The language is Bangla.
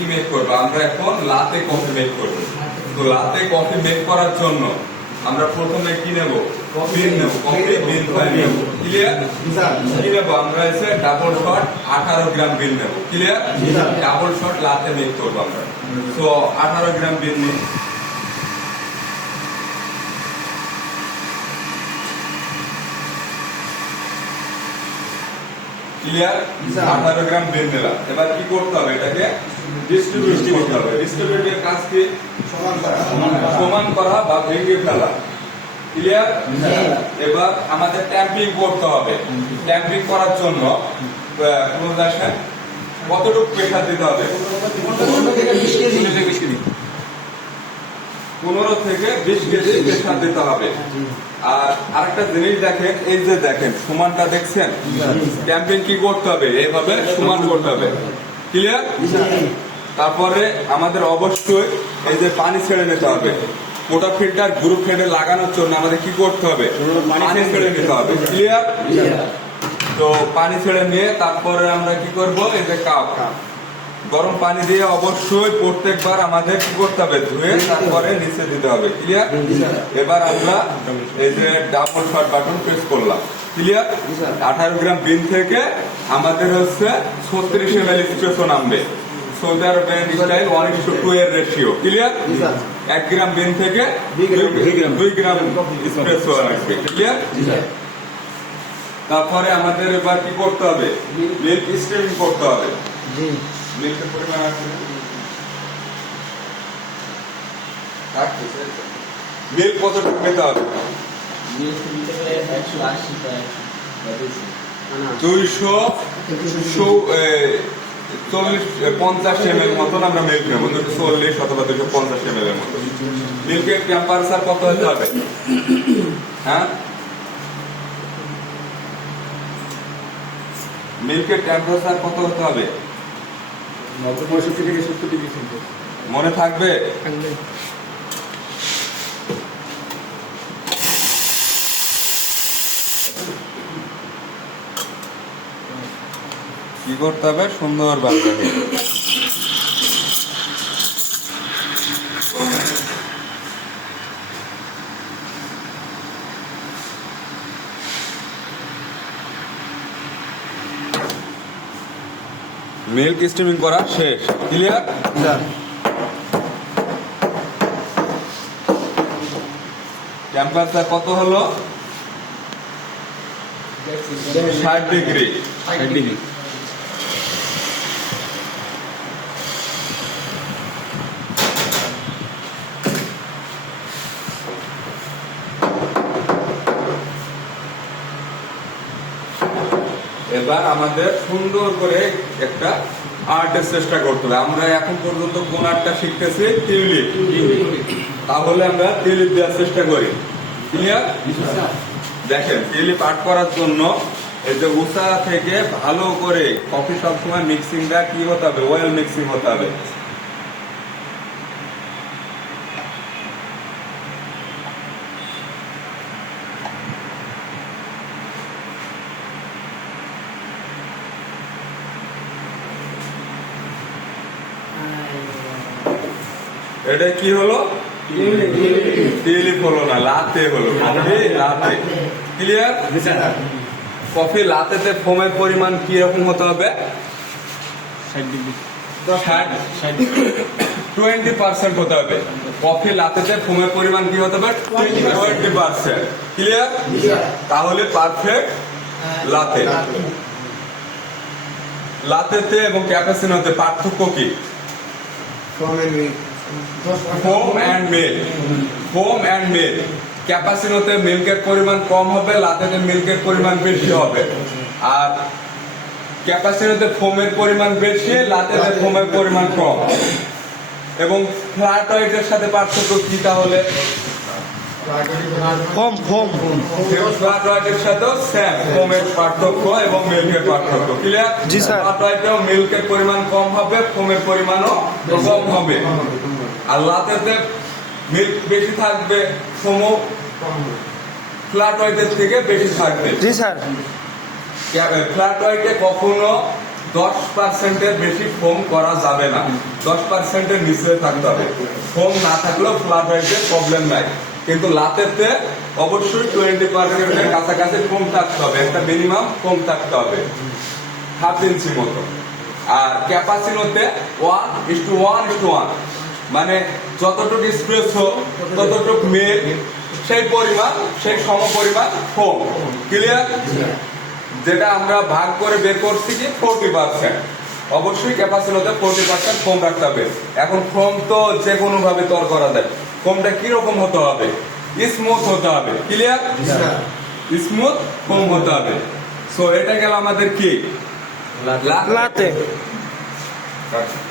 কি মেক করব। আমরা এখন লাতে কফি মেক করব। তো লাতে কফি মেক করার জন্য আমরা প্রথমে কি নেব? বিন নেব কফি বিন নেব। ক্লিয়ার কি নেব? আমরা এসে ডাবল শট আঠারো গ্রাম বিন নেব। Clear double shot latte make করব আমরা। তো আঠারো গ্রাম বিন নিই ক্লিয়ার আঠারো গ্রাম বের নিলাম। এবার কি করতে হবে এটাকে? ডিস্ট্রিবিউট হবে। ডিস্ট্রিবিউটের কাজ কি সমান করা। বা ভেঙে ফেলা। ক্লিয়ার এবার আমাদের ট্যাম্পিং করতে হবে। ট্যাম্পিং করার জন্য কতটুকু প্রেশার দিতে হবে? পনেরো থেকে বিশ কেজি। প্রেশার দিতে হবে। আর আরেকটা জিনিস দেখেন এই যে দেখেন সমানটা দেখছেন? ক্যাম্পিং কি করতে হবে? এইভাবে সমান করতে হবে। ক্লিয়ার তারপরে আমাদের অবশ্যই এই যে পানি ছেড়ে নিতে হবে। মোটা ফিল্টার গ্রুপ ফিল্টার লাগানোর জন্য আমাদের কি করতে হবে? পানি ছেড়ে নিতে হবে। ক্লিয়ার তো পানি ছেড়ে নিয়ে তারপরে আমরা কি করব? এই যে কাপ। গরম পানি দিয়ে অবশ্যই প্রত্যেকবার আমাদের কি করতে হবে? ধুয়ে তারপরে নিচে দিতে হবে। ক্লিয়ার এবার আমরা এই যে ডাবল শট বাটন প্রেস করলাম। ক্লিয়ার আঠারো গ্রাম বিন থেকে আমাদের হচ্ছে ছত্রিশ এম এল স্টেশন নামবে। সৌদি আরবের স্টাইল ওয়ান ইস টু এর রেশিও ক্লিয়ার এক গ্রাম বিন থেকে দুই গ্রাম স্প্রেসো আসবে ক্লিয়ার তারপরে আমাদের এবার কি করতে হবে? মিল্ক স্ট্রিমিং করতে হবে। মিল্কের পরিমাণ আছে? মিল্ক কতটুকু পেতে হবে? চল্লিশ পঞ্চাশ মতন আমরা চল্লিশ অথবা পঞ্চাশ এর মতো মিল্কের টেম্পারেচার কত হতে হবে? হ্যাঁ? কত হতে হবে? পঁয়ষট্টি থেকে সত্তর ডিগ্রি মনে থাকবে? কি করতে হবে? সুন্দর বাচ্চাকে মিল্ক স্টিমিং করা শেষ। ক্লিয়ার? টেম্পারেচার কত হলো? ষাট ডিগ্রি। ষাট ডিগ্রি। এবার আমাদের সুন্দর করে একটা আর্টের চেষ্টা করতে হবে। আমরা এখন পর্যন্ত কোন আর্টটা শিখতেছি? টিউলিপ। তাহলে আমরা টিউলিপ দেওয়ার চেষ্টা করি। ক্লিয়ার দেখেন, টিউলিপ আর্ট করার জন্য এই যে উষা থেকে ভালো করে কফি সবসময় মিক্সিংটা কি হতে হবে? ওয়েল মিক্সিং হতে হবে। এটা কি হলো? টিউলিপ হলো না লাতে হলো। Coffee latte. ক্লিয়ার কফি লাতেতে ফোমের পরিমাণ কি রকম হতে হবে? ষাট ডিগ্রি। টোয়েন্টি পার্সেন্ট হতে হবে। কফি লাতেতে ফোমের পরিমাণ কি হতে হবে? Twenty percent. ক্লিয়ার তাহলে পারফেক্ট লাতে। লাতেতে এবং ক্যাপাসিনোতে পার্থক্য কি? Foam and milk foam and milk ক্যাপাসিনোতে মিল্কের পরিমাণ কম হবে লাতেতে মিল্কের পরিমাণ বেশি হবে। আর ক্যাপাসিনোতে ফোমের পরিমাণ বেশি লাতেতে ফোমের পরিমাণ কম। এবং ফ্ল্যাট হোয়াইটের সাথে পার্থক্য কি তাহলে? ফোম ফোম ফ্ল্যাট হোয়াইটের সাথেও সেম ফোমের পার্থক্য এবং মিল্কের পার্থক্য। ক্লিয়ার জি, স্যার। ফ্ল্যাট হোয়াইটেও মিল্কের পরিমাণ কম হবে ফোমের পরিমাণও কম হবে। আর লাতেতে মিল্ক বেশি থাকবে ফোমও ফ্ল্যাট হোয়াইটের থেকে বেশি থাকবে। জি স্যার। ফ্ল্যাট হোয়াইটে কখনো দশ পার্সেন্টের বেশি ফোম করা যাবে না। দশ পার্সেন্টের নিচে থাকতে হবে। ফোম না থাকলেও ফ্ল্যাট প্রবলেম নাই। কিন্তু লাতেতে অবশ্যই টোয়েন্টি পার্সেন্টের কাছাকাছি ফোম থাকতে হবে। একটা মিনিমাম ফোম থাকতে হবে। হাফ ইঞ্চি মতো। আর ক্যাপাসিনোতে one is two one is two one মানে যতটুকু হোক ততটুকু মেঘ সেই পরিমাণ সেই সম পরিমাণ ফোম ক্লিয়ার যেটা আমরা ভাগ করে বের করছি কি? ফোরটি পার্সেন্ট অবশ্যই ক্যাপাসিটিতে ফোরটি পার্সেন্ট ফোম রাখতে হবে। এখন ফোম তো যে কোনো ভাবে তর করা যায়। ফোমটা কীরকম হতে হবে? স্মুথ হতে হবে। ক্লিয়ার স্মুথ ফোম হতে হবে। সো এটা গেল আমাদের কি? লাতে আচ্ছা।